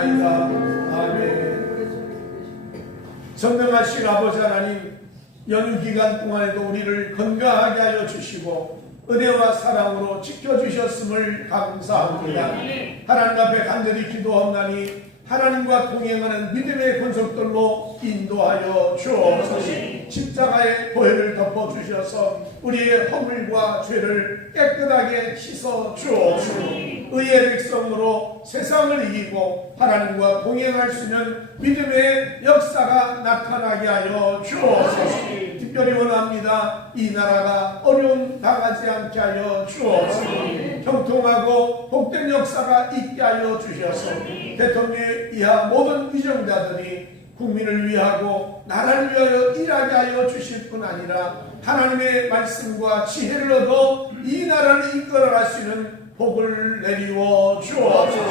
기도하옵나이다. 아멘. 선명하신 아버지 하나님, 연휴 기간 동안에도 우리를 건강하게 하여 주시고 은혜와 사랑으로 지켜주셨음을 감사합니다. 하나님 앞에 간절히 기도하옵나니 하나님과 동행하는 믿음의 권속들로 인도하여 주옵소서. 십자가의 보혈을 덮어주셔서 우리의 허물과 죄를 깨끗하게 씻어 주옵소서. 의의 백성으로 세상을 이기고 하나님과 동행할 수 있는 믿음의 역사가 나타나게 하여 주옵소서. 특별히 원합니다. 이 나라가 어려움 당하지 않게 하여 주옵소서. 형통하고 복된 역사가 있게 하여 주셔서 대통령 이하 모든 위정자들이 국민을 위하고 나라를 위하여 일하게 하여 주실 뿐 아니라 하나님의 말씀과 지혜를 얻어 이 나라를 이끌어갈 수 있는 복을 내리워 주옵소서.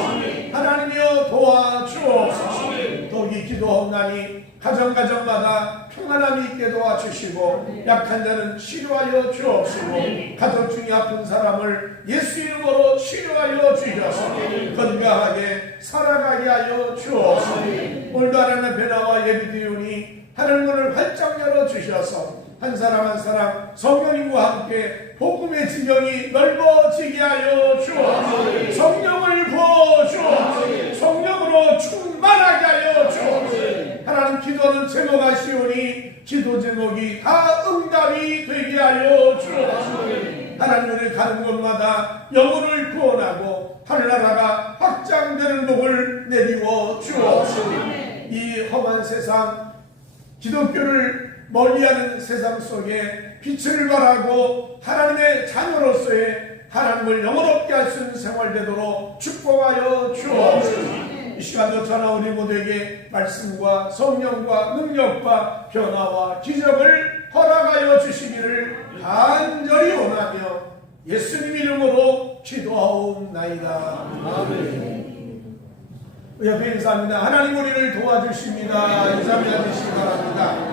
하나님이여 도와주옵소서. 더욱이 기도하옵나니 가정마다 평안함이 있게 도와주시고 약한 자는 치료하여 주옵시고 가족 중에 아픈 사람을 예수 이름으로 치료하여 주셔서 건강하게 살아가게 하여 주옵소서. 오늘도 하나님의 변화와 예비되오니 하늘문을 활짝 열어주셔서 한 사람 한 사람 성령님과 함께 복음의 지경이 넓어지게 하여 주옵소서. 성령을 부어 주옵소서. 성령으로 충만하게 하여 주옵소서. 하나님 기도하는 제목하시오니 기도 제목이 다 응답이 되게 하여 주옵소서. 하나님 우리 가는 곳마다 영혼을 구원하고 하늘나라가 확장되는 복을 내리워 주옵소서. 이 험한 세상 기독교를 멀리하는 세상 속에 빛을 발하고 하나님의 자녀로서의 하나님을 영원롭게 할 수 있는 생활 되도록 축복하여 주옵소서. 이 시간도 저나 우리 모두에게 말씀과 성령과 능력과 변화와 기적을 허락하여 주시기를 간절히 원하며 예수님 이름으로 기도하옵나이다. 아멘. 옆에 인사합니다. 하나님 우리를 도와주십니다. 인사합니다. 주시기 바랍니다.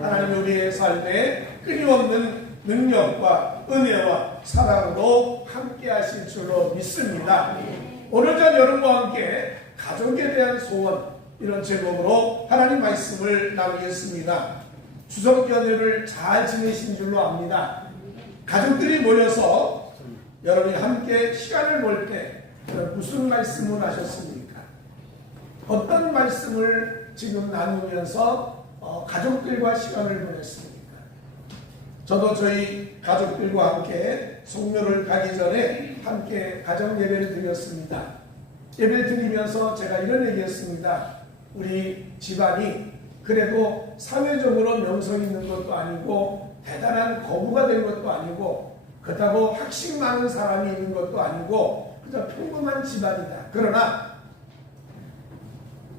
하나님 우리의 삶에 끊임없는 능력과 은혜와 사랑으로 함께 하실 줄로 믿습니다. 오늘 전 여러분과 함께 가족에 대한 소원, 이런 제목으로 하나님 말씀을 나누겠습니다. 추석 연휴를 잘 지내신 줄로 압니다. 가족들이 모여서 여러분이 함께 시간을 볼 때 무슨 말씀을 하셨습니까? 어떤 말씀을 지금 나누면서 가족들과 시간을 보냈습니까? 저도 저희 가족들과 함께 성묘를 가기 전에 함께 가정 예배를 드렸습니다. 예배를 드리면서 제가 이런 얘기했습니다. 우리 집안이 그래도 사회적으로 명성이 있는 것도 아니고 대단한 거부가 된 것도 아니고 그렇다고 학식 많은 사람이 있는 것도 아니고 그저 평범한 집안이다. 그러나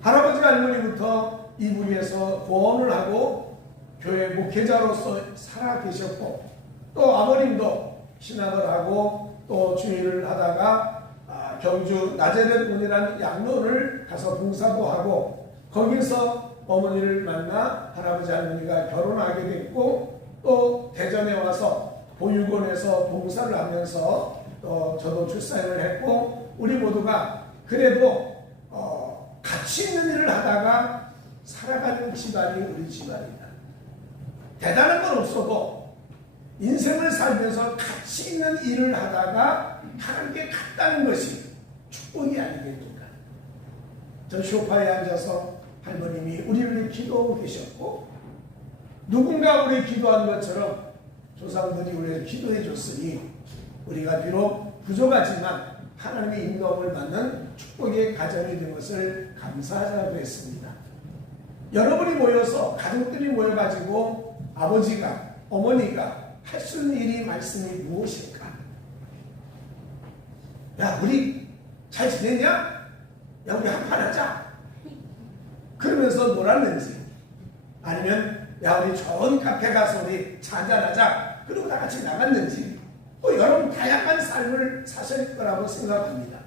할아버지 할머니부터 이 부리에서 구원을 하고 교회 목회자로서 살아 계셨고 또 아버님도 신학을 하고 또 주일을 하다가 경주 나제렛문이라는 양로를 가서 봉사도 하고 거기서 어머니를 만나 할아버지 할머니가 결혼하게 됐고 또 대전에 와서 보육원에서 봉사를 하면서 또 저도 출산을 했고 우리 모두가 그래도 가치 있는 일을 하다가 살아가는 집안이 우리 집안이다. 대단한 건 없어도 인생을 살면서 가치 있는 일을 하다가 하나님께 갔다는 것이 축복이 아니겠는가. 저 소파에 앉아서 할머님이 우리를 기도하고 계셨고 누군가 우리 기도한 것처럼 조상들이 우리를 기도해 줬으니 우리가 비록 부족하지만 하나님의 인도함을 받는 축복의 가정이 된 것을 감사하자고 했습니다. 여러분이 모여서 가족들이 모여가지고 아버지가 어머니가 할 수 있는 일이 말씀이 무엇일까? 야 우리 잘 지냈냐? 야 우리 한판 하자. 그러면서 놀았는지 아니면 야 우리 좋은 카페 가서 우리 한잔하자. 그러고 다 같이 나갔는지 여러분 다양한 삶을 사실 거라고 생각합니다.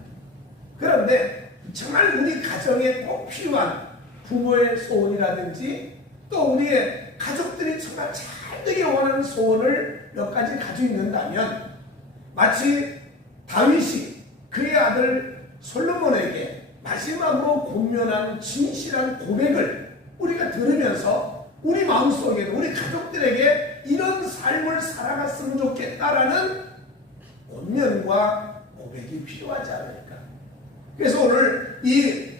그런데 정말 우리 가정에 꼭 필요한 부모의 소원이라든지 또 우리의 가족들이 정말 잘 되길 원하는 소원을 몇 가지 가지고 있는다면 마치 다윗이 그의 아들 솔로몬에게 마지막으로 권면한 진실한 고백을 우리가 들으면서 우리 마음속에도 우리 가족들에게 이런 삶을 살아갔으면 좋겠다라는 권면과 고백이 필요하지 않을까. 그래서 오늘 이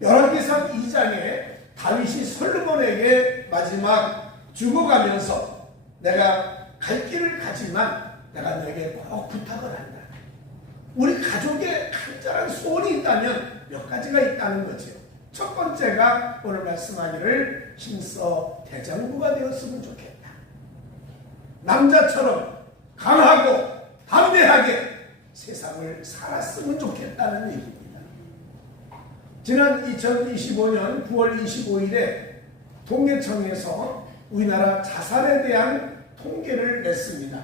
열왕기상 2장에 다윗이 솔로몬에게 마지막 죽어가면서 내가 갈 길을 가지만 내가 너에게 꼭 부탁을 한다. 우리 가족의 간절한 소원이 있다면 몇 가지가 있다는 거죠. 첫 번째가 오늘 말씀하기를 힘써 대장부가 되었으면 좋겠다. 남자처럼 강하고 담대하게 세상을 살았으면 좋겠다는 얘기입니다. 지난 2025년 9월 25일에 통계청에서 우리나라 자살에 대한 통계를 냈습니다.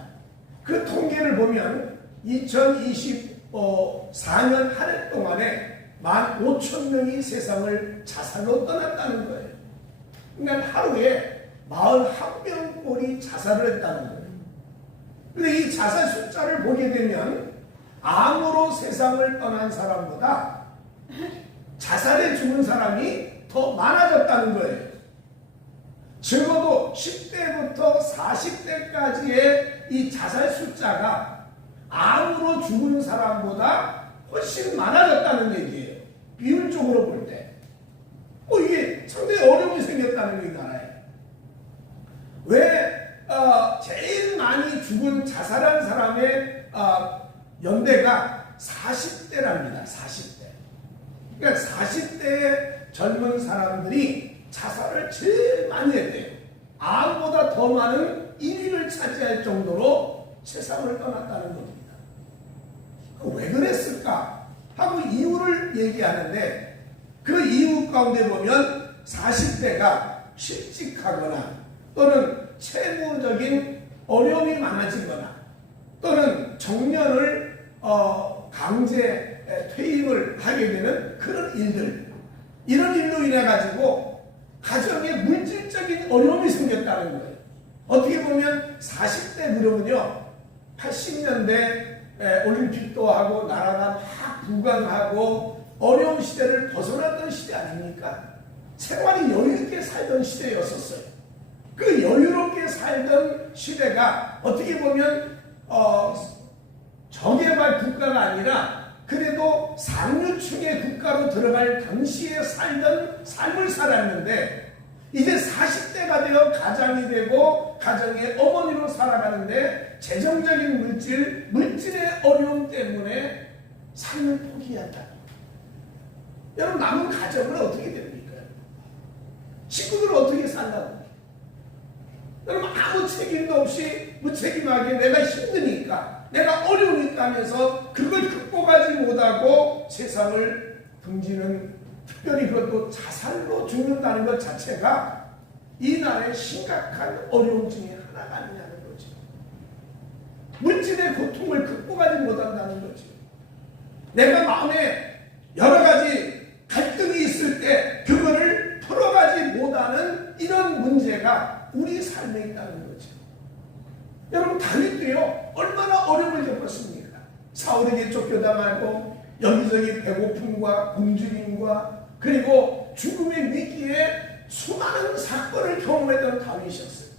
그 통계를 보면 2024년 한 해 동안에 15,000명이 세상을 자살로 떠났다는 거예요. 그러니까 하루에 41명꼴이 자살을 했다는 거예요. 근데 이 자살 숫자를 보게 되면 암으로 세상을 떠난 사람보다 자살에 죽은 사람이 더 많아졌다는 거예요. 적어도 10대부터 40대까지의 이 자살 숫자가 암으로 죽은 사람보다 훨씬 많아졌다는 얘기예요. 비율적으로 볼 때. 이게 상당히 어려움이 생겼다는 게 나라에. 왜 제일 많이 죽은 자살한 사람의 연대가 40대랍니다. 40대. 그러니까 40대의 젊은 사람들이 자살을 제일 많이 했대요. 암보다 더 많은 1위를 차지할 정도로 세상을 떠났다는 겁니다. 왜 그랬을까 하고 이유를 얘기하는데 그 이유 가운데 보면 40대가 실직하거나 또는 채무적인 어려움이 많아지거나 또는 정년을 강제 퇴임을 하게 되는 그런 일들, 이런 일로 인해 가지고 가정에 물질적인 어려움이 생겼다는 거예요. 어떻게 보면 40대 그러면요 80년대 올림픽도 하고 나라가 막 부강하고 어려운 시대를 벗어났던 시대 아닙니까? 생활이 여유있게 살던 시대였었어요. 그 여유롭게 살던 시대가 어떻게 보면 저개발 국가가 아니라 그래도 상류층의 국가로 들어갈 당시에 살던 삶을 살았는데 이제 40대가 되어 가장이 되고 가정의 어머니로 살아가는데 재정적인 물질의 어려움 때문에 삶을 포기한다. 여러분 남은 가정은 어떻게 됩니까? 식구들은 어떻게 살라고? 여러분 아무 책임도 없이 무책임하게 내가 힘드니까 내가 어려우니까 하면서 그걸 극복하지 못하고 세상을 등지는, 특별히 그것도 자살로 죽는다는 것 자체가 이 나라의 심각한 어려움 중에 하나가 아니냐는 거죠. 물질의 고통을 극복하지 못한다는 거죠. 내가 마음에 여러 가지 갈등이 있을 때 그거를 풀어가지 못하는 이런 문제가 우리 삶에 있다는 거죠. 여러분 다윗도요 얼마나 어려움을 겪었습니까? 사울에게 쫓겨당하고 여기저기 배고픔과 굶주림과 그리고 죽음의 위기에 수많은 사건을 경험했던 다윗이었어요.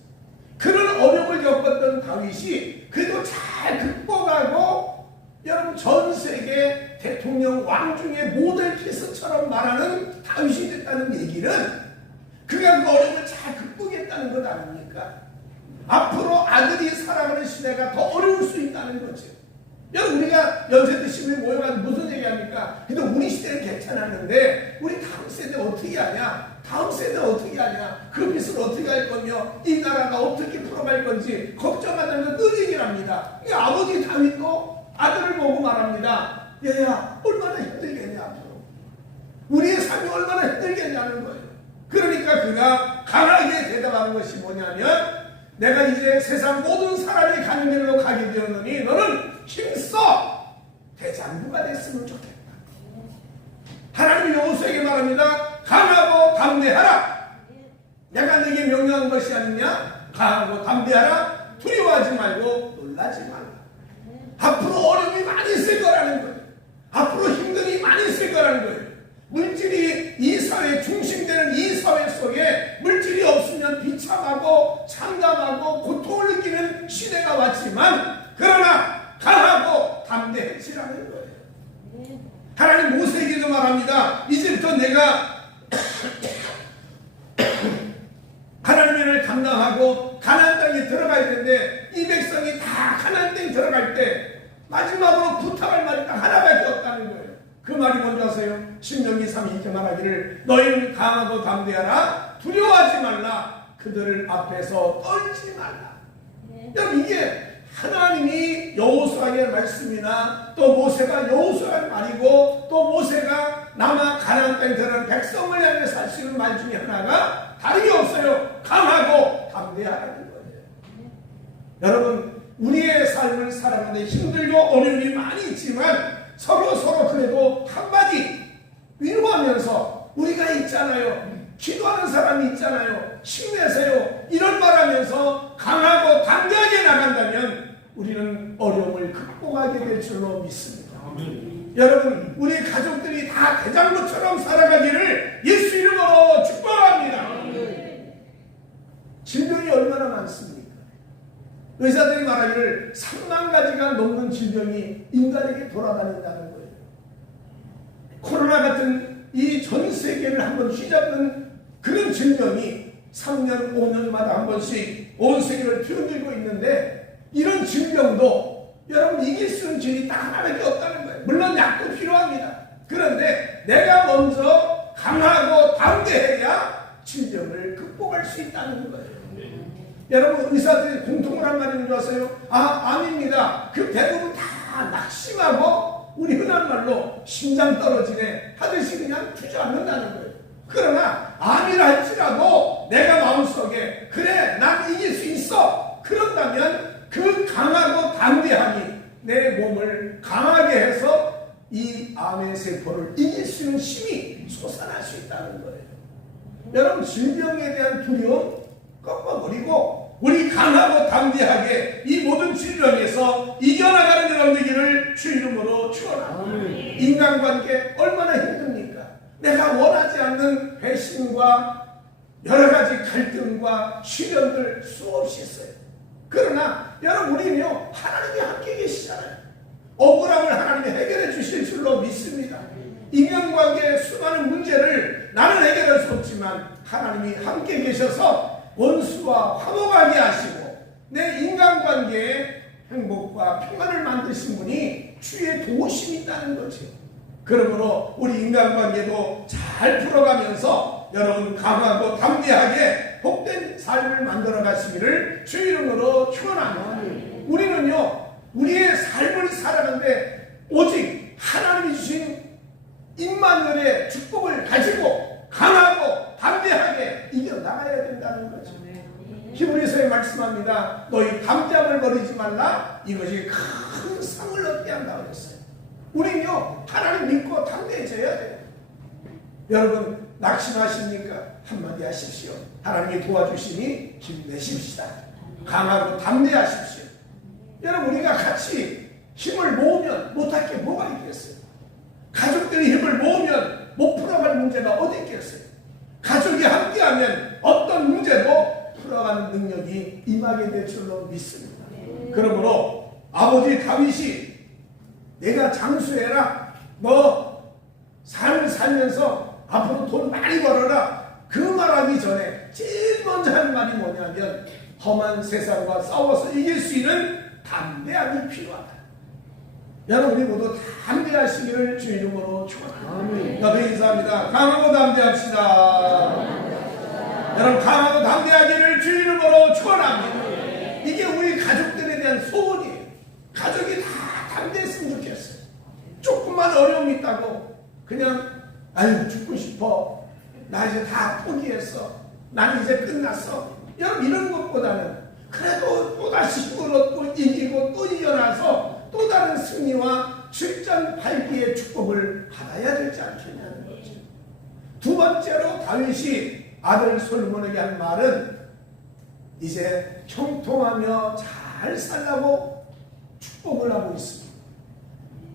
그런 어려움을 겪었던 다윗이 그래도 잘 극복하고 여러분 전 세계 대통령 왕 중에 모델 피스처럼 말하는 다윗이 됐다는 얘기는 그가 그 어려움을 잘 극복했다는 것 아닙니까? 앞으로 아들이 살아가는 시대가 더 어려울 수 있다는 거죠. 여러분 우리가 연세 드시면 모여가지고 무슨 얘기합니까? 근데 우리 시대는 괜찮았는데 우리 다음 세대 어떻게 하냐? 다음 세대 어떻게 하냐? 그 빚을 어떻게 할 거며 이 나라가 어떻게 풀어갈 건지 걱정하는 건 늘 얘기를 합니다. 이 아버지 다윗도 아들을 보고 말합니다. 얘야 얼마나 힘들겠냐 앞으로. 우리의 삶이 얼마나 힘들겠냐는 거예요. 그러니까 그가 강하게 대답하는 것이 뭐냐면 내가 이제 세상 모든 사람이 가는 길로 가게 되었느니 너는 힘써 대장부가 됐으면 좋겠다. 하나님이 여호수아에게 말합니다. 강하고 담대하라. 내가 네게 명령한 것이 아니냐? 강하고 담대하라. 두려워하지 말고 놀라지 말라. 앞으로 어려움이 많이 있을 거라는 거예요. 앞으로 힘듦이 많이 있을 거라는 거예요. 물질이 이 사회 중심되는 이 사회 속에 물질이 없으면 비참하고 참담하고 고통을 느끼는 시대가 왔지만 그러나 강하고 담대해지라는 거예요. 하나님 모세에게도 말합니다. 이제부터 내가 하나님의 일을 감당하고 가나안 땅에 들어가야 되는데 이 백성이 다 가나안 땅에 들어갈 때 마지막으로 부탁할 말이 딱 하나밖에 없다는 거예요. 그 말이 뭔지 아세요? 신명기 3장 말하기를 너희는 강하고 담대하라 두려워하지 말라 그들을 앞에서 떨지 말라. 여러분 이게 하나님이 여호수아의 말씀이나 또 모세가 여호수아의 말이고 또 모세가 남아 가나안 땅에 들어간 백성을 향해서 할 수 있는 말 중에 하나가 다름이 없어요. 강하고 담대하라는 거예요. 여러분 우리의 삶을 살아가는데 힘들고 어려움이 많이 있지만 서로 그래도 한마디 위로하면서 우리가 있잖아요. 기도하는 사람이 있잖아요. 힘내세요. 이런 말하면서 강하고 담대하게 나간다면 우리는 어려움을 극복하게 될 줄로 믿습니다. 여러분 우리 가족들이 다 대장로처럼 살아가기를 예수 이름으로 축복합니다. 질병이 얼마나 많습니까? 의사들이 말하기를 3만 가지가 넘는 질병이 인간에게 돌아다닌다는 거예요. 코로나 같은 이 전 세계를 한번 휘잡는 그런 질병이 3년, 5년마다 한 번씩 온 세계를 뒤흔들고 있는데 이런 질병도 여러분 이길 수 있는 질이 딱 하나밖에 없다는 거예요. 물론 약도 필요합니다. 그런데 내가 먼저 강하고 담대해야 질병을 극복할 수 있다는 거예요. 여러분 의사들이 공통을 한 말이 뭔지 아세요? 아닙니다. 그 대부분 다 낙심하고 우리 흔한 말로 심장 떨어지네 하듯이 그냥 주저앉는다는 거예요. 그러나 암이라 할지라도 내가 마음속에 그래 난 이길 수 있어 그런다면 그 강하고 담대함이 내 몸을 강하게 해서 이 암의 세포를 이길 수 있는 힘이 솟아날 수 있다는 거예요. 여러분 질병에 대한 두려움 꺾어버리고 우리 강하고 담대하게 이 모든 질병에서 이겨나가는 여러분 되기를 주 이름으로 축원합니다. 인간관계 얼마나 힘듭니까? 내가 원하지 않는 배신과 여러 가지 갈등과 시련들 수없이 있어요. 그러나 여러분 우리는요 하나님이 함께 계시잖아요. 억울함을 하나님이 해결해 주실 줄로 믿습니다. 인간관계의 수많은 문제를 나는 해결할 수 없지만 하나님이 함께 계셔서 원수와 화목하게 하시고 내 인간관계에 행복과 평안을 만드신 분이 주의 도우심이 있다는 거죠. 그러므로 우리 인간관계도 잘 풀어가면서 여러분 강하고 담대하게 복된 삶을 만들어 가시기를 주 이름으로 축원합니다. 우리는요 우리의 삶을 살아가는데 오직 하나님이 주신 임마누엘의 축복을 가지고 강하고 담대하게 이겨나가야 된다는 거죠. 히브리서에 말씀합니다. 너희 담대함을 버리지 말라. 이것이 큰 상을 얻게 한다고 했어요. 우리는요 하나님 믿고 담대해져야 돼요. 여러분 낙심하십니까? 한마디 하십시오. 하나님이 도와주시니 힘내십시다. 강하고 담대하십시오. 여러분 우리가 같이 힘을 모으면 못할 게 뭐가 있겠어요? 가족들이 힘을 모으면 못 풀어갈 문제가 어디 있겠어요? 가족이 함께하면 어떤 문제도 풀어가는 능력이 임하게 될 줄로 믿습니다. 그러므로 아버지 다윗이 내가 장수해라 너 삶을 살면서 앞으로 돈 많이 벌어라 그 말하기 전에 제일 먼저 한 말이 뭐냐면 험한 세상과 싸워서 이길 수 있는 담대함이 필요하다. 여러분 우리 모두 담대하시기를 주 이름으로 축원합니다. 여러분 인사합니다. 강하고 담대합시다. 여러분 강하고 담대하기를 주 이름으로 축원합니다. 이게 우리 가족들에 대한 소원이에요. 가족이 다 담대했으면 좋겠어요. 조금만 어려움이 있다고 그냥 아유 죽고 싶어 나 이제 다 포기했어 난 이제 끝났어 여러분 이런 것보다는 그래도 또다시 힘을 얻고 이기고 또 이겨나서 또 다른 승리와 출전팔기의 축복을 받아야 되지 않겠냐는 거죠. 두 번째로 다윗이 아들 솔로몬에게 한 말은 이제 형통하며 잘 살라고 축복을 하고 있습니다.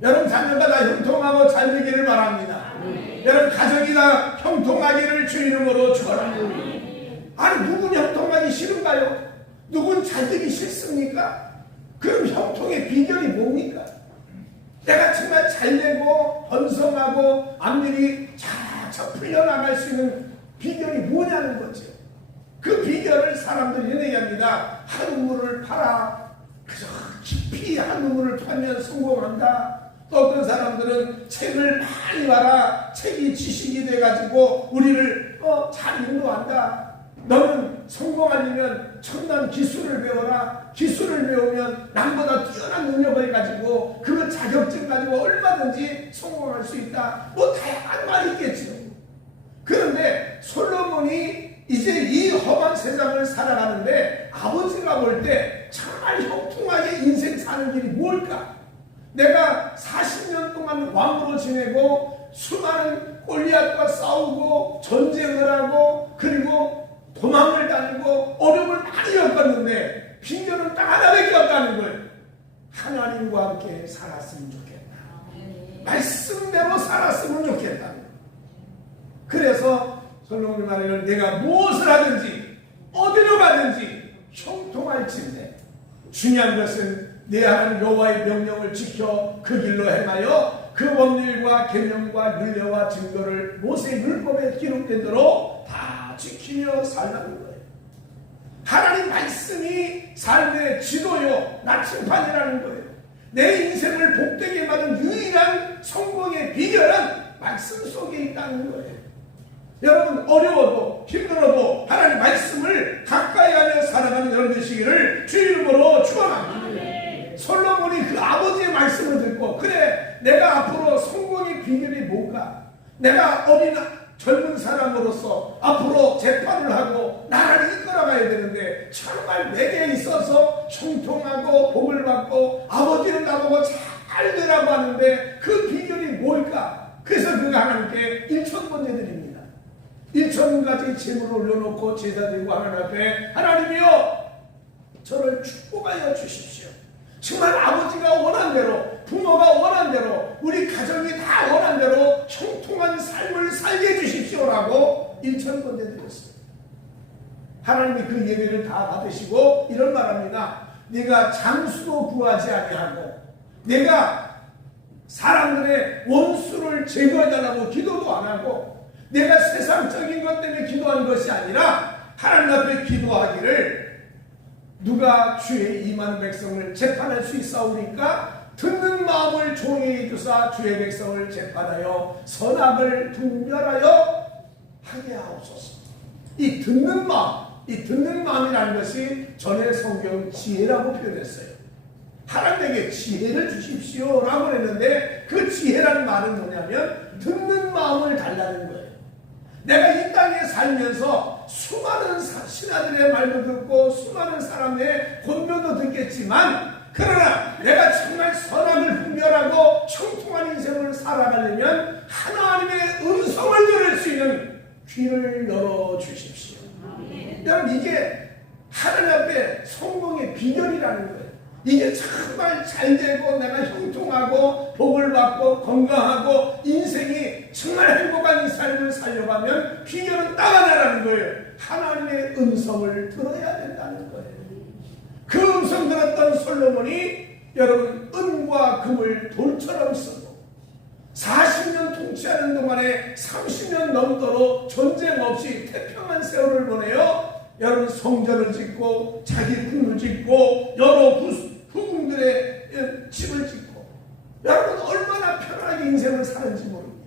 여러분 자녀가 다 형통하고 잘 되기를 바랍니다. 여러분 가정이 다 형통하기를 주 이름으로 축원합니다. 아니 누군 형통하기 싫은가요? 누군 잘 되기 싫습니까? 그럼 형통의 비결이 뭡니까? 내가 정말 잘 되고 번성하고 앞일이 착착 풀려나갈 수 있는 비결이 뭐냐는 거죠. 그 비결을 사람들이 얘기합니다. 한 우물을 팔아. 그저 깊이 한 우물을 팔면 성공한다. 또 어떤 사람들은 책을 많이 봐라. 책이 지식이 돼가지고 우리를 잘 인도한다. 너는 성공하려면 첨단 기술을 배워라. 기술을 배우면 남보다 뛰어난 능력을 가지고 그 자격증 가지고 얼마든지 성공할 수 있다. 뭐 다양한 말이 있겠죠. 그런데 솔로몬이 이제 이 험한 세상을 살아가는데 아버지가 볼 때 정말 형통하게 인생 사는 길이 뭘까? 내가 40년 동안 왕으로 지내고 수많은 골리앗과 싸우고 전쟁을 하고 그리고 도망을 다니고 어려움을 많이 겪었는데 빈결은 딱 하나밖에 없다는 거예요. 하나님과 함께 살았으면 좋겠다. 말씀대로 살았으면 좋겠다. 그래서 솔로몬이 말하기를 내가 무엇을 하든지 어디로 가든지 형통할진대. 중요한 것은 내 하나님 여호와의 명령을 지켜 그 길로 행하여 그 법률과 계명과 율례와 증거를 모세의 율법에 기록된 대로 다 지키며 살라는 거예요. 하나님 말씀이 삶의 지도요 나침반이라는 거예요. 내 인생을 복되게 만든 유일한 성공의 비결은 말씀 속에 있다는 거예요. 여러분 어려워도 힘들어도 하나님 말씀을 가까이 하며 살아가는 여러분 되시기를 주 이름으로 축원합니다. 솔로몬이 그 아버지의 말씀을 듣고 그래 내가 앞으로 성공의 비결이 뭔가 내가 어린 젊은 사람으로서 앞으로 재판을 하고 나라를 이끌어가야 되는데 정말 내게 있어서 형통하고 복을 받고 아버지는 나보고 잘 되라고 하는데 그 비결이 뭘까? 그래서 그가 하나님께 1,000번째 드립니다. 1,000가지 재물을 올려놓고 제사 드리고 하나님 앞에 하나님이여 저를 축복하여 주십시오. 정말 아버지가 원한 대로 부모가 원한 대로 우리 가정이 다 원한 대로 형통한 삶을 살게 해주십시오라고 1,000번째 드렸어요. 하나님이 그 예배를 다 받으시고 이런 말합니다. 내가 장수도 구하지 아니하고 내가 사람들의 원수를 제거해달라고 기도도 안 하고 내가 세상적인 것 때문에 기도한 것이 아니라 하나님 앞에 기도하기를 누가 주의 임한 백성을 재판할 수 있사오니까 듣는 마음을 종에게 주사 주의 백성을 재판하여 선악을 분별하여 하게 하옵소서. 이 듣는 마음이라는 것이 전에 성경 지혜라고 표현했어요. 하나님에게 지혜를 주십시오라고 했는데 그 지혜라는 말은 뭐냐면 듣는 마음을 달라는 거예요. 내가 이 땅에 살면서 수많은 신하들의 말도 듣고 수많은 사람의 권면도 듣겠지만 그러나 내가 정말 선악을 분별하고 형통한 인생을 살아가려면 하나님의 음성을 들을 수 있는 귀를 열어주십시오. 여러분 이게 하나님 앞에 성공의 비결이라는 거예요. 이게 정말 잘 되고 내가 형통하고 복을 받고 건강하고 인생이 정말 행복한 이 삶을 살려가면 비결은 딱 하나라는 거예요. 하나님의 음성을 들어야 된다는 거예요. 그 음성 들었던 솔로몬이 여러분 은과 금을 돌처럼 쓰고 40년 통치하는 동안에 30년 넘도록 전쟁 없이 태평한 세월을 보내요. 여러분 성전을 짓고 자기 궁을 짓고 여러 후궁들의 집을 짓고 여러분 얼마나 편하게 인생을 사는지 모릅니다.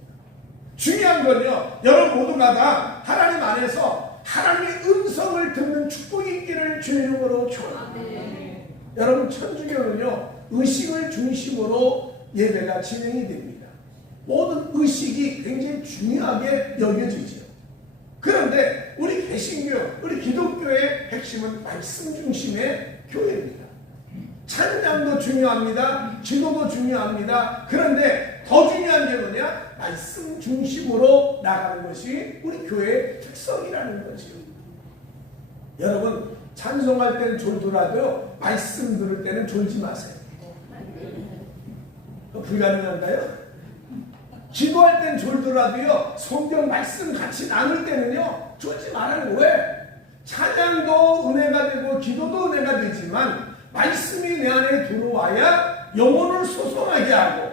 중요한 건요 여러분 모두가 다 하나님 안에서 하나님의 음성을 듣는 축복이 있기를 주님으로 축원합니다. 여러분 천주교는요 의식을 중심으로 예배가 진행이 됩니다. 모든 의식이 굉장히 중요하게 여겨지죠. 그런데 우리 개신교, 우리 기독교의 핵심은 말씀 중심의 교회입니다. 찬양도 중요합니다. 기도도 중요합니다. 그런데 더 중요한 게 뭐냐? 말씀 중심으로 나가는 것이 우리 교회의 특성이라는 거죠. 여러분 찬송할 때는 졸더라도요 말씀 들을 때는 졸지 마세요. 불가능한가요? 기도할 땐 졸더라도요, 성경 말씀 같이 나눌 때는요, 졸지 말아요. 왜? 찬양도 은혜가 되고 기도도 은혜가 되지만 말씀이 내 안에 들어와야 영혼을 소송하게 하고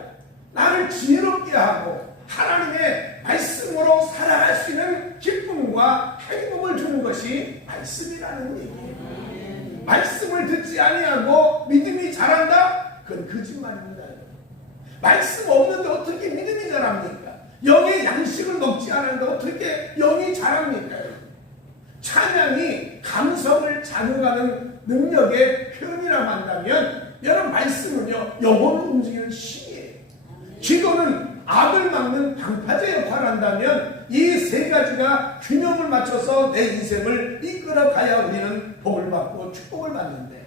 나를 지혜롭게 하고 하나님의 말씀으로 살아갈 수 있는 기쁨과 행복을 주는 것이 말씀이라는 얘기예요. 말씀을 듣지 아니하고 믿음이 자란다? 그건 거짓말입니다. 말씀 없는데 어떻게 믿음이 자랍니까? 영의 양식을 먹지 않았는데 어떻게 영이 자랍니까? 찬양이 감성을 자극하는 능력의 표현이라고 한다면 여러분 말씀은요 영혼을 움직이는 힘이에요. 기도는 악을 막는 방파제 역할을 한다면 이 세 가지가 균형을 맞춰서 내 인생을 이끌어가야 우리는 복을 받고 축복을 받는데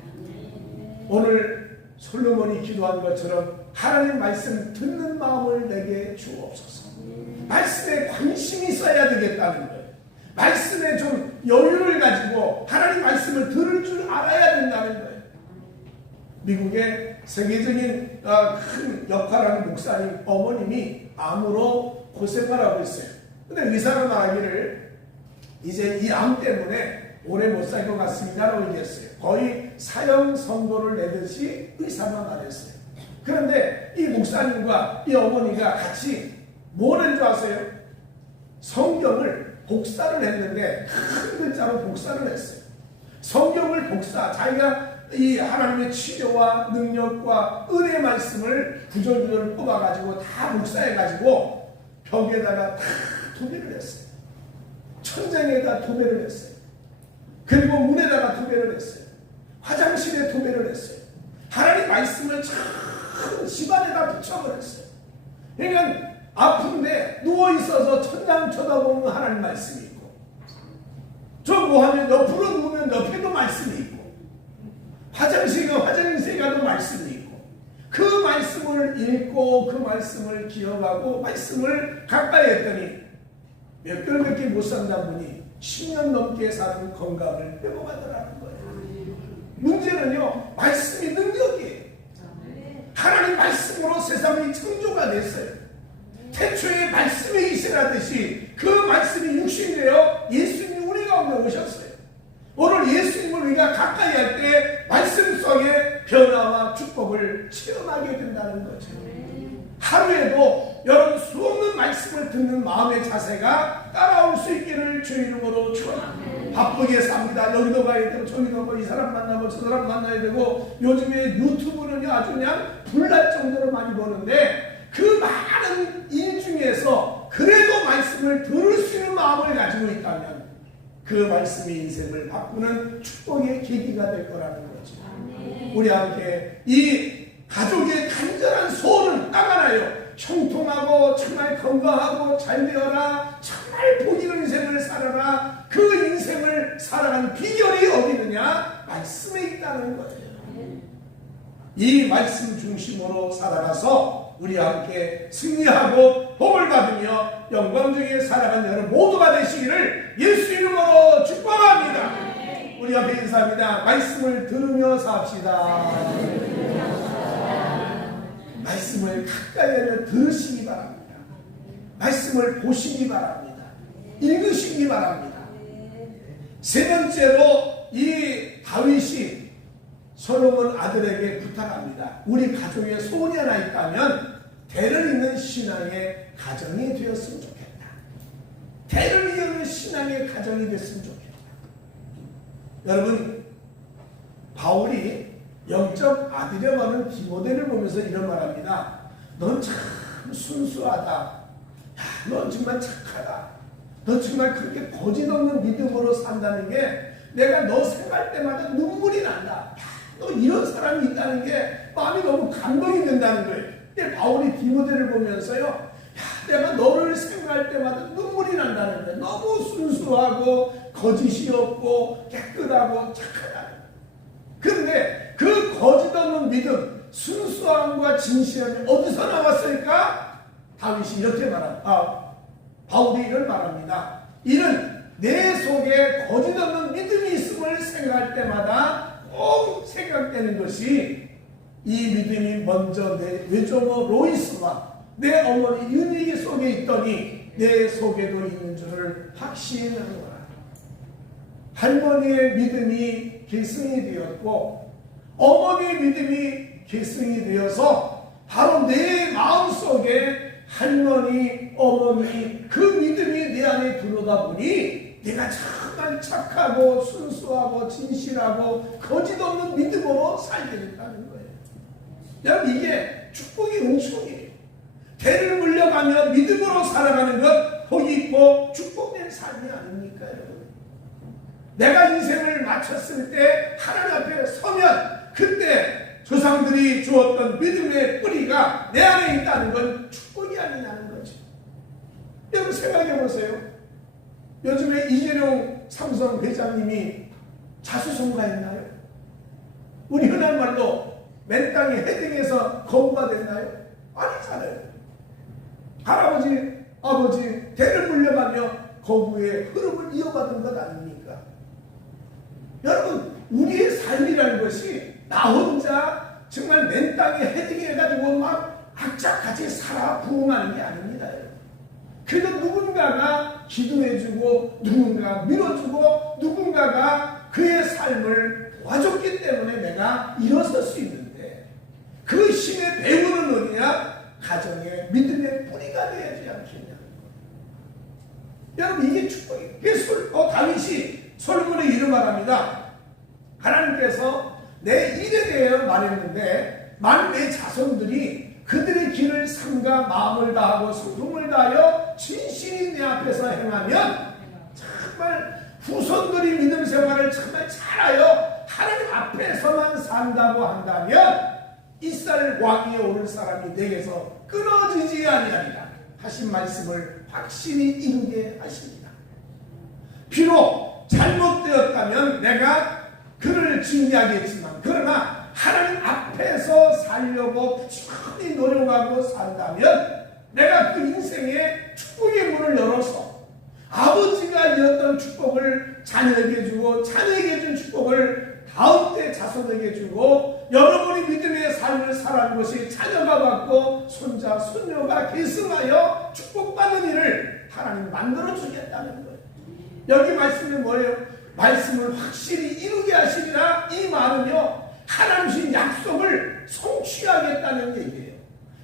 오늘 솔로몬이 기도한 것처럼 하나님 말씀 듣는 마음을 내게 주옵소서. 말씀에 관심이 있어야 되겠다는 거예요. 말씀에 좀 여유를 가지고 하나님 말씀을 들을 줄 알아야 된다는 거예요. 미국의 세계적인 큰 역할을 하는 목사님 어머님이 암으로 고생을 하고 있어요. 근데 의사가 말하기를 이제 이 암 때문에 오래 못 살 것 같습니다라고 얘기했어요. 거의 사형 선고를 내듯이 의사가 말했어요. 그런데 이 목사님과 이 어머니가 같이 뭘 한 줄 아세요? 성경을 복사를 했는데 큰 글자로 복사를 했어요. 성경을 자기가 이 하나님의 치료와 능력과 은혜의 말씀을 구절구절 뽑아가지고 다 복사해가지고 벽에다가 다 도배를 했어요. 천장에다 도배를 했어요. 그리고 문에다가 도배를 했어요. 화장실에 도배를 했어요. 하나님 말씀을 참 집안에다 붙여버렸어요. 그러니까 아픈데 누워있어서 천장 쳐다보면 하나님 말씀이 있고 저 뭐하면 옆으로 누우면 옆에도 말씀이 있고 화장실에 가도 말씀이 있고 그 말씀을 읽고 그 말씀을 기억하고 말씀을 가까이 했더니 몇 개월밖에 못 산다 보니 10년 넘게 사는 건강을 회복하더라는 거예요. 문제는요 말씀이 능력이에요. 하나님 말씀으로 세상이 창조가 됐어요. 태초에 말씀이 있으라듯이 그 말씀이 육신이 되어 예수님이 우리 가운데 오셨어요. 오늘 예수님을 우리가 가까이 할 때 말씀 속에 변화와 축복을 체험하게 된다는 거죠. 하루에도 여러분 수없는 말씀을 듣는 마음의 자세가 따라올 수 있기를 주 이름으로 축원합니다. 바쁘게 삽니다. 여기도 가야 되고 저기도 가고 이 사람 만나고 저 사람 만나야 되고 요즘에 유튜브는요 아주 그냥 불날 정도로 많이 보는데 그 많은 일 중에서 그래도 말씀을 들을 수 있는 마음을 가지고 있다면 그 말씀이 인생을 바꾸는 축복의 계기가 될 거라는 거죠. 우리 함께 이 가족의 간절한 소원은 딱 하나요. 형통하고 정말 건강하고 잘 되어라. 정말 복 있는 인생을 살아라. 그 인생을 살아가는 비결이 어디 있느냐? 말씀에 있다는 거예요. 이 말씀 중심으로 살아가서 우리 함께 승리하고 복을 받으며 영광중에 살아가는 여러분 모두가 되시기를 예수 이름으로 축복합니다. 우리 앞에 인사합니다. 말씀을 들으며 삽시다. 말씀을 가까이 들으시기 바랍니다. 말씀을 보시기 바랍니다. 읽으시기 바랍니다. 세 번째로 이 다윗이 솔로몬 아들에게 부탁합니다. 우리 가족에 소원이 하나 있다면 대를 잇는 신앙의 가정이 되었으면 좋겠다. 대를 이으는 신앙의 가정이 됐으면 좋겠다. 여러분 바울이 영적 아들이라고 하는 디모데를 보면서 이런 말합니다. 넌 참 순수하다. 넌 정말 착하다. 너 정말 그렇게 거짓 없는 믿음으로 산다는 게 내가 너 생각할 때마다 눈물이 난다. 너 이런 사람이 있다는 게 마음이 너무 감동이 된다는 거예요. 근데 바울이 디모데를 보면서요. 내가 너를 생각할 때마다 눈물이 난다는 거예요. 너무 순수하고 거짓이 없고 깨끗하고 착하다. 그런데 그 거짓 없는 믿음, 순수함과 진실함이 어디서 나왔을까? 다윗이 이렇게 말합니다. 바울이 이런 말합니다. 이는 내 속에 거짓 없는 믿음이 있음을 생각할 때마다 꼭 생각되는 것이 이 믿음이 먼저 내 외조모 로이스와 내 어머니 윤희기 속에 있더니 내 속에도 있는 줄을 확신하노라. 할머니의 믿음이 계승이 되었고 어머니의 믿음이 계승이 되어서 바로 내 마음속에 할머니, 어머니 그 믿음이 내 안에 들어오다 보니 내가 정말 착하고 순수하고 진실하고 거짓 없는 믿음으로 살게 된다는 거예요. 여러분, 이게 축복의 은총이에요. 대를 물려가며 믿음으로 살아가는 것 복이 있고 축복된 삶이 아닙니까, 여러분? 내가 인생을 마쳤을 때 하나님 앞에 서면 그때 조상들이 주었던 믿음의 뿌리가 내 안에 있다는 건 축복이 아니냐는 거죠. 여러분, 생각해 보세요. 요즘에 이재룡 삼성 회장님이 자수성가했나요? 우리 흔한 말로 맨 땅에 헤딩해서 거부가 됐나요? 아니잖아요. 할아버지, 아버지 대를 물려가며 거부의 흐름을 이어받은 것 아닙니까? 여러분, 우리의 삶이라는 것이 나 혼자 정말 맨 땅에 헤딩해가지고 막 악착같이 살아 부흥하는 게 아닙니다. 그래도 누군가가 기도해주고 누군가 밀어주고 누군가가 그의 삶을 도와줬기 때문에 내가 일어설 수 있는데 그 힘의 배후는 어디냐? 가정의 믿음의 뿌리가 되어야지 않겠냐. 여러분, 이게 축복이에요. 그래서 다윗이 솔로몬의 이름 말합니다. 하나님께서 내 일에 대해 말했는데 만일 내 자손들이 그들의 길을 삼가 마음을 다하고 성품을 다하여 진실이 내 앞에서 행하면 정말 후손들이 믿음 생활을 정말 잘하여 하나님 앞에서만 산다고 한다면 이스라엘 왕위에 오를 사람이 내게서 끊어지지 아니하리라 하신 말씀을 확신히 이루게 하십니다. 비록 잘못되었다면 내가 그를 징계하겠지만 그러나 하나님 앞에서 살려고 부지런히 노력하고 산다면 내가 그 인생에 축복의 문을 열어서 아버지가 이었던 축복을 자녀에게 주고 자녀에게 준 축복을 다음 때 자손에게 주고 여러분이 믿음의 삶을 살아가는 것이 자녀가 받고 손자, 손녀가 계승하여 축복받는 일을 하나님 만들어주겠다는 거예요. 여기 말씀이 뭐예요? 말씀을 확실히 이루게 하시리라. 이 말은요, 하나님 주신 약속을 성취하겠다는 얘기예요.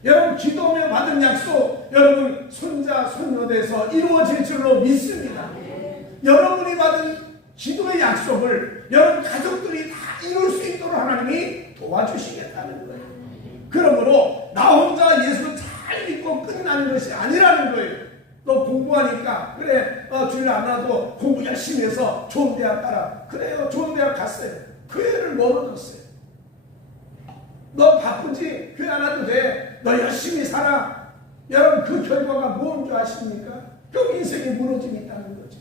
여러분, 기도하며 받은 약속, 여러분 손자, 손녀 돼서 이루어질 줄로 믿습니다. 여러분이 받은 기도의 약속을 여러분 가족들이 다 이룰 수 있도록 하나님이 도와주시겠다는 거예요. 그러므로 나 혼자 예수 잘 믿고 끝나는 것이 아니라는 거예요. 너 공부하니까 그래 주일 안 와도 공부 열심히 해서 좋은 대학 가라. 그래요, 좋은 대학 갔어요. 그 애를 멀어졌어요. 너 바쁘지? 교회 안 와도 돼. 너 열심히 살아. 여러분, 그 결과가 뭔 줄 아십니까? 그럼 인생이 무너짐이 있다는 거죠.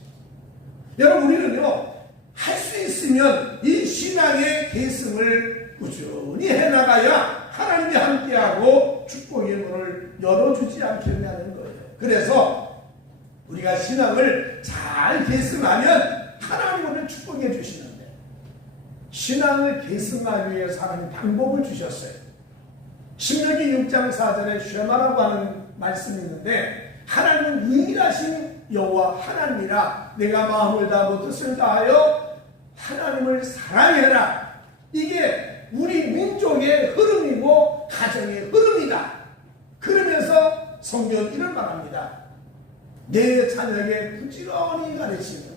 여러분, 우리는요 할 수 있으면 이 신앙의 계승을 꾸준히 해나가야 하나님이 함께하고 축복의 문을 열어주지 않겠냐는 거예요. 그래서 우리가 신앙을 잘 계승하면 하나님 오늘 축복해 주시는데 신앙을 계승하기 위해서 하나님 방법을 주셨어요. 신명기 6장 4절에 쉐마라고 하는 말씀이 있는데 하나님은 유일하신 여호와 하나님이라 내가 마음을 다하고 뜻을 다하여 하나님을 사랑해라. 이게 우리 민족의 흐름이고 가정의 흐름이다. 그러면서 성경은 이런 말합니다. 내 자녀에게 부지런히 가르치며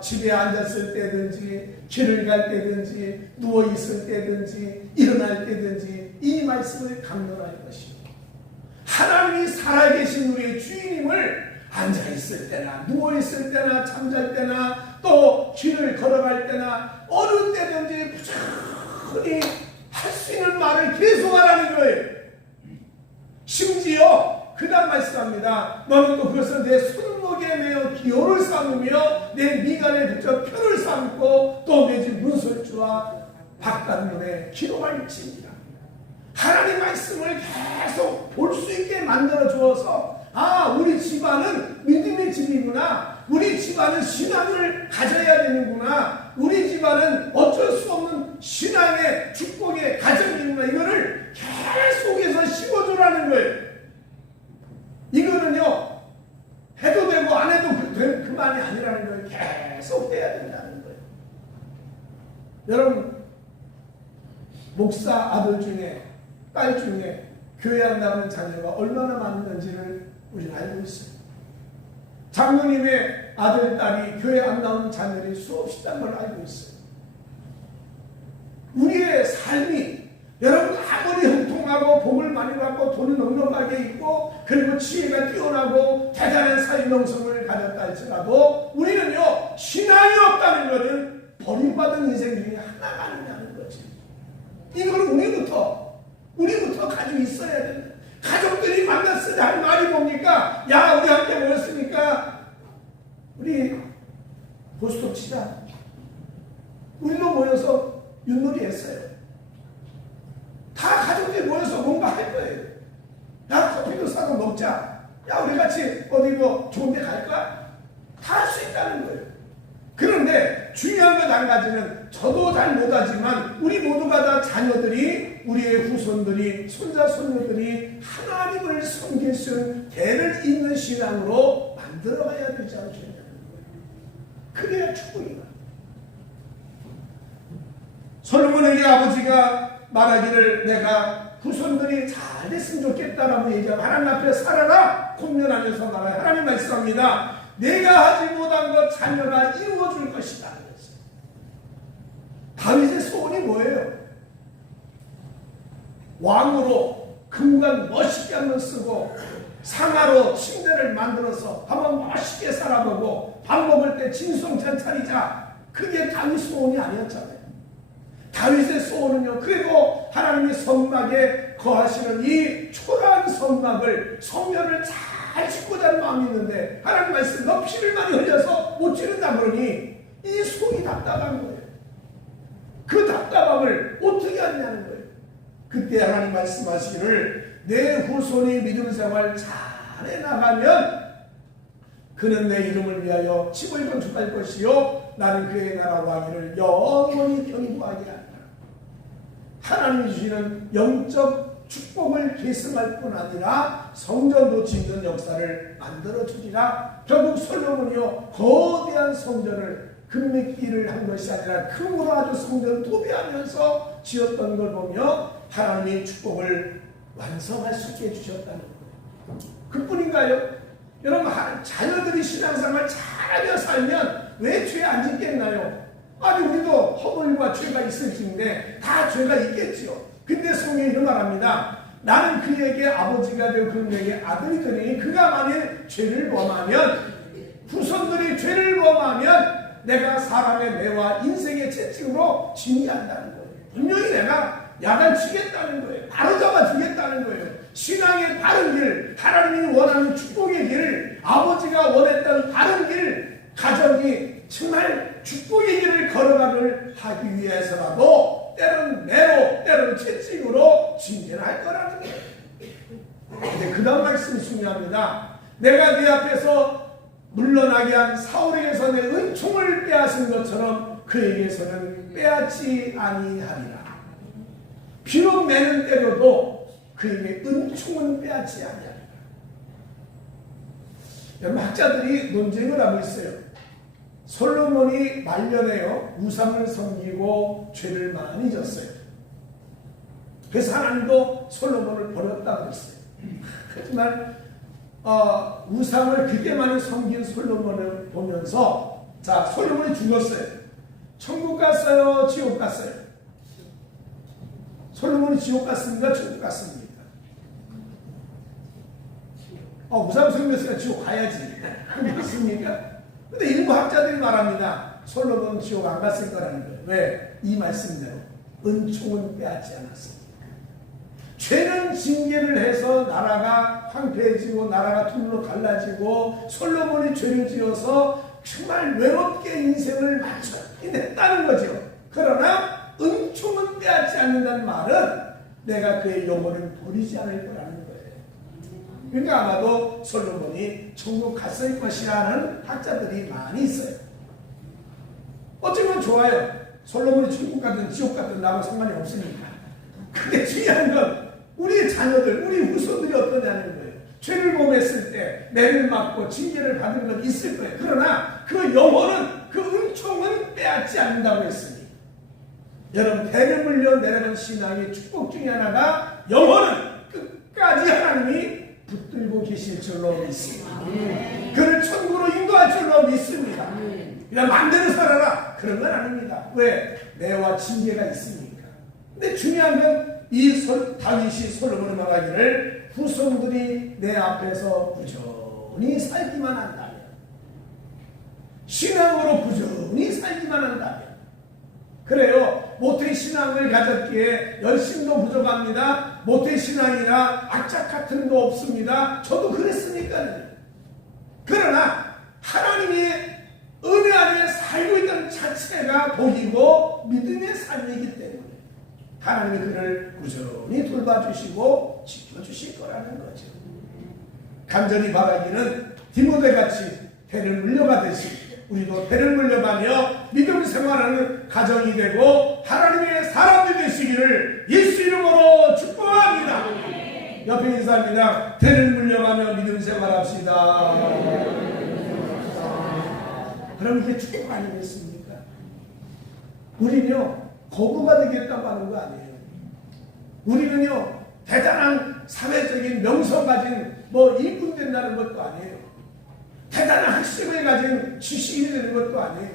집에 앉았을 때든지 길을 갈 때든지 누워있을 때든지 일어날 때든지 이 말씀을 강론할 것이고 하나님이 살아계신 우리의 주인임을 앉아있을 때나 누워있을 때나 잠잘 때나 또 길을 걸어갈 때나 어느 때든지 부지런히 할 수 있는 말을 계속하라는 거예요. 심지어 그 다음 말씀합니다. 너는 또 그것을 내 손목에 매어 기호를 삼으며 내 미간에 붙여 표를 삼고 또 내 집 문설주와 바깥문에 기록할지니라. 하나님 말씀을 계속 볼 수 있게 만들어 주어서 우리 집안은 믿음의 집이구나. 우리 집안은 신앙을 가져야 되는구나. 우리 집안은 어쩔 수 없는 신앙의 축복의 가정이구나. 이거를 계속해서 심어주라는 거예요. 그만이 아니라는 걸 계속 해야 된다는 거예요. 여러분, 목사 아들 중에, 딸 중에 교회 안 나가는 자녀가 얼마나 많은지를 우리는 알고 있어요. 장로님의 아들, 딸이 교회 안 나오는 자녀들이 수없이 있다는 걸 알고 있어요. 우리의 삶이 여러분 아무리 형통하고 복을 많이 받고 돈이 넉넉하게 있고 그리고 지혜가 뛰어나고 대단한 사회명성을 가졌다 할지라도 우리는요 신앙이 없다는 것은 버림받은 인생 중에 하나가 아니냐는 거지. 이걸 우리부터 가지고 있어야 된다. 가족들이 만났을 때 할 말이 뭡니까? 야, 우리 함께 모였으니까 우리 고스톱 치자. 우리도 모여서 윷놀이 했어요. 다 가족들이 모여서 뭔가 할 거예요. 야, 커피도 사고 먹자. 야, 우리 같이 어디 뭐 좋은 데 갈까? 다 할 수 있다는 거예요. 그런데 중요한 것 한 가지는 저도 잘 못하지만 우리 모두가 다 자녀들이 우리의 후손들이 손자 손녀들이 하나님을 섬길 수 있는 대를 잇는 신앙으로 만들어가야 되지 않겠냐는 거예요. 그래야 축복이다. 솔로몬에게 아버지가 말하기를 내가 후손들이 잘 됐으면 좋겠다라고 얘기하면 하나님 앞에 살아라 공면하면서 말해요. 하나님 말씀합니다. 내가 하지 못한 것 자녀가 이루어줄 것이다. 다윗의 소원이 뭐예요? 왕으로 금관 멋있게 한번 쓰고 상하로 침대를 만들어서 한번 멋있게 살아보고 밥 먹을 때 진송찬 차리자. 그게 다윗 소원이 아니었잖아요. 다윗의 소원은요, 그리고 하나님의 성막에 거하시는 이 초라한 성막을 성면을 잘 짓고자 하는 마음이 있는데 하나님 말씀 너 피를 많이 흘려서 못 지른다 그러니 이 속이 답답한 거예요. 그 답답함을 어떻게 하냐는 거예요. 그때 하나님 말씀하시기를 내 후손이 믿음 생활 잘해 나가면 그는 내 이름을 위하여 집을 건축할 것이요 나는 그의 나라 왕위를 영원히 경고하게 한다. 하나님이 주시는 영적 축복을 계승할 뿐 아니라 성전도 짓는 역사를 만들어주리라. 결국 솔로몬이요 거대한 성전을 금맥기를 한 것이 아니라 금으로 아주 성전을 도배하면서 지었던 걸 보며 하나님의 축복을 완성할 수 있게 해주셨다는 거예요. 그뿐인가요? 여러분 자녀들이 신앙생활 잘하며 살면 왜 죄 안 짓겠나요? 아니 우리도 허물과 죄가 있을지인데 다 죄가 있겠지요. 근데 성경이 이런 말합니다. 나는 그에게 아버지가 되고 그에게 아들이 되니 그가 만일 죄를 범하면 후손들이 죄를 범하면 내가 사람의 매와 인생의 채찍으로 징계한다는 거예요. 분명히 내가 야단치겠다는 거예요. 바로잡아 주겠다는 거예요. 신앙의 바른 길, 하나님이 원하는 축복의 길, 아버지가 원했던 바른 길, 가정이 정말 축복의 길을 걸어가를 하기 위해서라도 때론 매로, 때론 채찍으로 징계를 할 거라는 거예요. 근데 그 다음 말씀이 중요합니다. 내가 네 앞에서 물러나게 한 사울에게서 내 은총을 빼앗은 것처럼 그에게서는 빼앗지 아니하리라. 비록 매는 때려도 그에게 은총은 빼앗지 아니하리라. 여러분 학자들이 논쟁을 하고 있어요. 솔로몬이 말년에요 우상을 섬기고 죄를 많이 졌어요. 그래서 하나님도 솔로몬을 버렸다고 했어요. 하지만 우상을 그렇게 많이 섬긴 솔로몬을 보면서 자 솔로몬이 죽었어요. 천국 갔어요? 지옥 갔어요? 솔로몬이 지옥 갔습니까? 천국 갔습니까? 우상 섬겼으니까 지옥 가야지. 그렇습니까? 근데 일부 학자들이 말합니다. 솔로몬은 지옥 안 갔을 거라는 거예요. 왜? 이 말씀대로 은총은 빼앗지 않았습니다. 죄는 징계를 해서 나라가 황폐해지고 나라가 둘로 갈라지고 솔로몬이 죄를 지어서 정말 외롭게 인생을 마치긴 했다는 거죠. 그러나 은총은 빼앗지 않는다는 말은 내가 그의 영혼을 버리지 않을 거라는 거예요. 그러니까 아마도 솔로몬이 천국 갔을 것이라는 학자들이 많이 있어요. 어쩌면 좋아요. 솔로몬이 천국 가든 지옥 가든 나하고 상관이 없으니까. 근데 중요한 건 우리의 자녀들, 우리 후손들이 어떠냐는 거예요. 죄를 범했을 때 매를 맞고 징계를 받은 건 있을 거예요. 그러나 그 영혼은, 그 은총은 빼앗지 않는다고 했으니, 여러분, 대를 물려 내려간 신앙의 축복 중에 하나가 영혼은 끝까지 하나님이 붙들고 계실 줄로 믿습니다. 그를 천국으로 인도할 줄로 믿습니다. 그냥 마음대로 살아라, 그런 건 아닙니다. 왜? 매와 징계가 있으니까. 근데 중요한 건 이 다윗이 솔로몬을 말하기를 후손들이 내 앞에서 부지런히 살기만 한다면, 신앙으로 부지런히 살기만 한다면. 그래요. 모태 신앙을 가졌기에 열심도 부족합니다. 모태 신앙이라 악착 같은 거 없습니다. 저도 그랬으니까요. 그러나 하나님의 은혜 안에 살고 있는 자체가 복이고 믿음의 삶이기 때문에 하나님이 그를 꾸준히 돌봐주시고 지켜주실 거라는 거죠. 간절히 바라기는 디모데같이 배를 물려가듯이 우리도 배를 물려가며 믿음 생활하는 가정이 되고 하나님의 사람이 되시기를 예수 이름으로 축복합니다. 옆에 인사합니다. 배를 물려가며 믿음 생활합시다. 그럼 이게 축복 아니겠습니까? 우리는요, 거부가 되겠다고 하는 거 아니에요. 우리는요, 대단한 사회적인 명성 가진 일꾼 된다는 것도 아니에요. 대단한 학식을 가진 지식이 되는 것도 아니에요.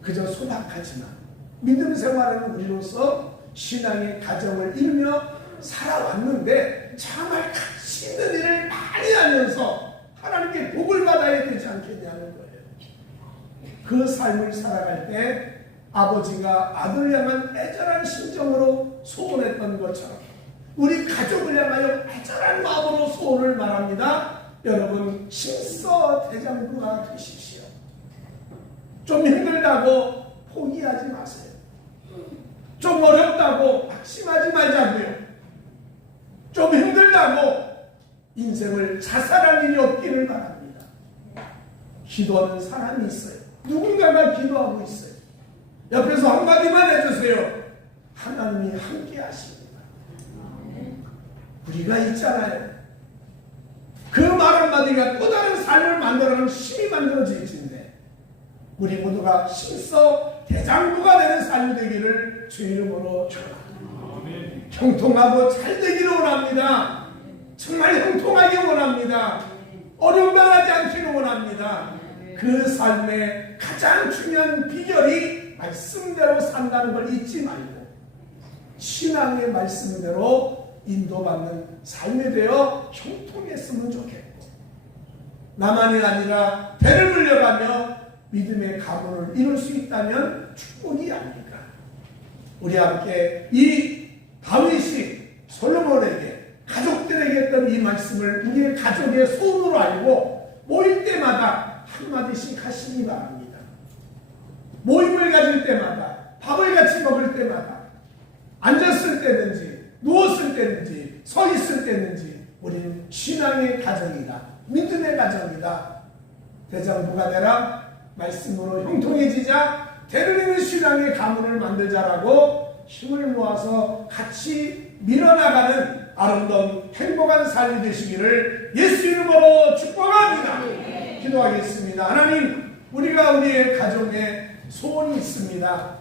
그저 소박하지만 믿음 생활하는 우리로서 신앙의 가정을 이루며 살아왔는데 정말 가치 있는 일을 많이 하면서 하나님께 복을 받아야 되지 않겠냐는 거예요. 그 삶을 살아갈 때 아버지가 아들을 향한 애절한 심정으로 소원했던 것처럼 우리 가족을 향하여 애절한 마음으로 소원을 말합니다. 여러분, 심서대장부가 되십시오. 좀 힘들다고 포기하지 마세요. 좀 어렵다고 낙심하지 말자고요. 좀 힘들다고 인생을 자살할 일이 없기를 바랍니다. 기도하는 사람이 있어요. 누군가가 기도하고 있어요. 옆에서 한마디만 해주세요. 하나님이 함께 하십니다. 우리가 있잖아요. 그 말 한마디가 또 다른 삶을 만들어가는 힘이 만들어질 텐데 우리 모두가 심서 대장부가 되는 삶이 되기를 주 이름으로 축원합니다. 형통하고 잘 되기를 원합니다. 정말 형통하기 원합니다. 어려움당하지 않기를 원합니다. 그 삶의 가장 중요한 비결이 말씀대로 산다는 걸 잊지 말고 신앙의 말씀대로 인도받는 삶이 되어 형통했으면 좋겠고, 나만이 아니라 배를 물려가며 믿음의 가문을 이룰 수 있다면 축복이 아닐까. 우리 함께 이 다윗이 솔로몬에게, 가족들에게 했던 이 말씀을 우리의 가족의 소원으로 알고 모일 때마다 한마디씩 하시기 바랍니다. 모임을 가질 때마다, 밥을 같이 먹을 때마다, 앉았을 때든지 누웠을 때든지 서 있을 때든지 우리는 신앙의 가정이다, 믿음의 가정이다. 대장부가 되라, 말씀으로 형통해지자, 대를 잇는 신앙의 가문을 만들자라고 힘을 모아서 같이 밀어나가는 아름다운 행복한 삶이 되시기를 예수 이름으로 축복합니다. 기도하겠습니다. 하나님, 우리가 우리의 가정에 소원이 있습니다.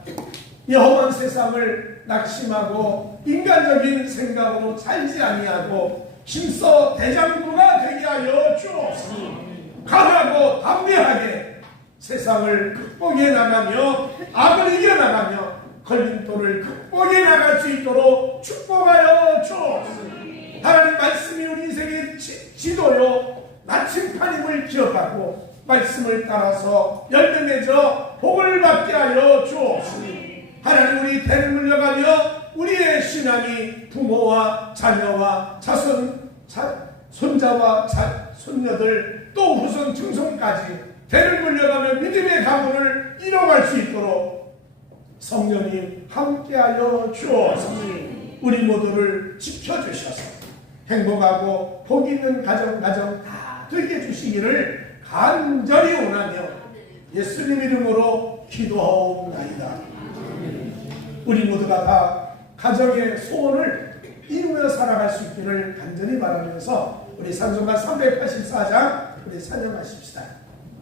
이 험한 세상을 낙심하고 인간적인 생각으로 살지 아니하고 심서 대장부가 되게 하여 주옵소서. 강하고 담대하게 세상을 극복해 나가며 악을 이겨나가며 걸림돌을 극복해 나갈 수 있도록 축복하여 주옵소서. 하나님 말씀이 우리 인생의 지도요 나침판임을 기억하고 말씀을 따라서 열매 맺어 복을 받게 하여 주옵소서. 하나님, 우리 대를 물려가며 우리의 신앙이 부모와 자녀와 자손, 손자와 손녀들 또 후손 증손까지 대를 물려가며 믿음의 가문을 이뤄갈 수 있도록 성령님 함께하여 주옵소서. 우리 모두를 지켜주셔서 행복하고 복 있는 가정 다 되게 해주시기를 간절히 원하며 예수님 이름으로 기도하옵나이다. 우리 모두가 다 가정의 소원을 이루며 살아갈 수 있기를 간절히 바라면서 우리 찬송가 384장 우리 찬양하십시다.